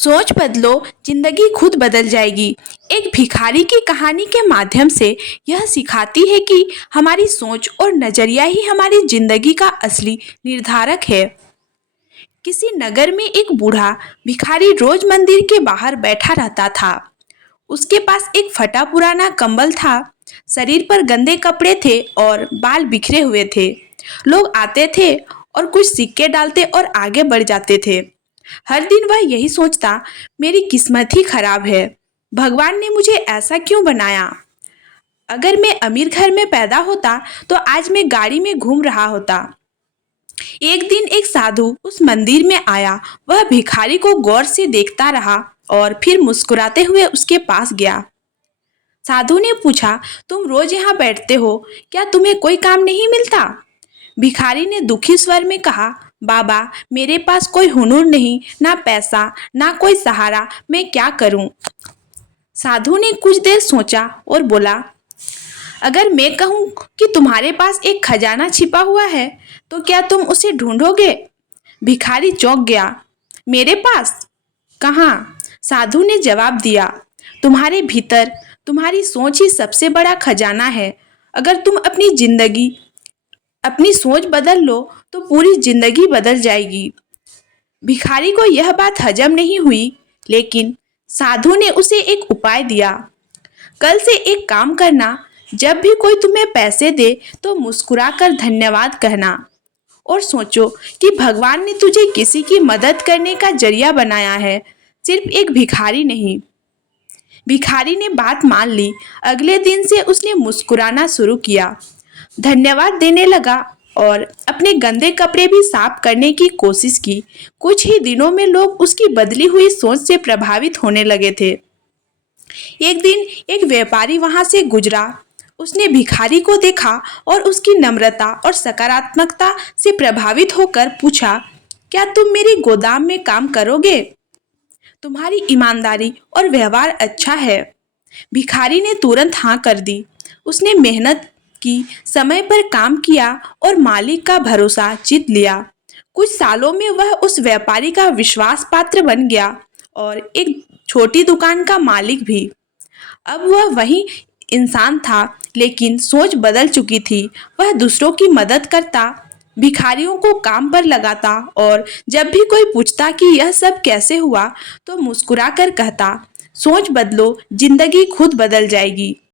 सोच बदलो, जिंदगी खुद बदल जाएगी। एक भिखारी की कहानी के माध्यम से यह सिखाती है कि हमारी सोच और नजरिया ही हमारी जिंदगी का असली निर्धारक है। किसी नगर में एक बूढ़ा भिखारी रोज मंदिर के बाहर बैठा रहता था। उसके पास एक फटा पुराना कंबल था, शरीर पर गंदे कपड़े थे और बाल बिखरे हुए थे। लोग आते थे और कुछ सिक्के डालते और आगे बढ़ जाते थे। हर दिन वह यही सोचता, मेरी किस्मत ही खराब है। भगवान ने मुझे ऐसा क्यों बनाया? अगर मैं अमीर घर में पैदा होता तो आज मैं गाड़ी में घूम रहा होता। एक दिन एक साधु उस मंदिर में आया। वह भिखारी को गौर से देखता रहा और फिर मुस्कुराते हुए उसके पास गया। साधु ने पूछा, तुम रोज यहाँ बैठते हो, क्या तुम्हें कोई काम नहीं मिलता? भिखारी ने दुखी स्वर में कहा, बाबा, मेरे पास कोई हुनर नहीं, ना पैसा, ना कोई सहारा, मैं क्या करूं? साधु ने कुछ देर सोचा और बोला, अगर मैं कहूं कि तुम्हारे पास एक खजाना छिपा हुआ है तो क्या तुम उसे ढूंढोगे? भिखारी चौंक गया। मेरे पास? कहाँ? साधु ने जवाब दिया, तुम्हारे भीतर। तुम्हारी सोच ही सबसे बड़ा खजाना है। अगर तुम अपनी सोच बदल लो तो पूरी जिंदगी बदल जाएगी। भिखारी को यह बात हजम नहीं हुई, लेकिन साधु ने उसे एक उपाय दिया। कल से एक काम करना, जब भी कोई तुम्हें पैसे दे तो मुस्कुराकर धन्यवाद कहना और सोचो कि भगवान ने तुझे किसी की मदद करने का जरिया बनाया है, सिर्फ एक भिखारी नहीं। भिखारी ने बात मान ली। अगले दिन से उसने मुस्कुराना शुरू किया, धन्यवाद देने लगा और अपने गंदे कपड़े भी साफ करने की कोशिश की। कुछ ही दिनों में लोग उसकी बदली हुई सोच से प्रभावित होने लगे थे। एक दिन एक व्यापारी वहां से गुजरा। उसने भिखारी को देखा और उसकी नम्रता और सकारात्मकता से प्रभावित होकर पूछा, क्या तुम मेरे गोदाम में काम करोगे? तुम्हारी ईमानदारी और व्यवहार अच्छा है। भिखारी ने तुरंत हाँ कर दी। उसने मेहनत की, समय पर काम किया और मालिक का भरोसा जीत लिया। कुछ सालों में वह उस व्यापारी का विश्वास पात्र बन गया और एक छोटी दुकान का मालिक भी। अब वह वही इंसान था, लेकिन सोच बदल चुकी थी। वह दूसरों की मदद करता, भिखारियों को काम पर लगाता और जब भी कोई पूछता कि यह सब कैसे हुआ तो मुस्कुराकर कहता, सोच बदलो, जिंदगी खुद बदल जाएगी।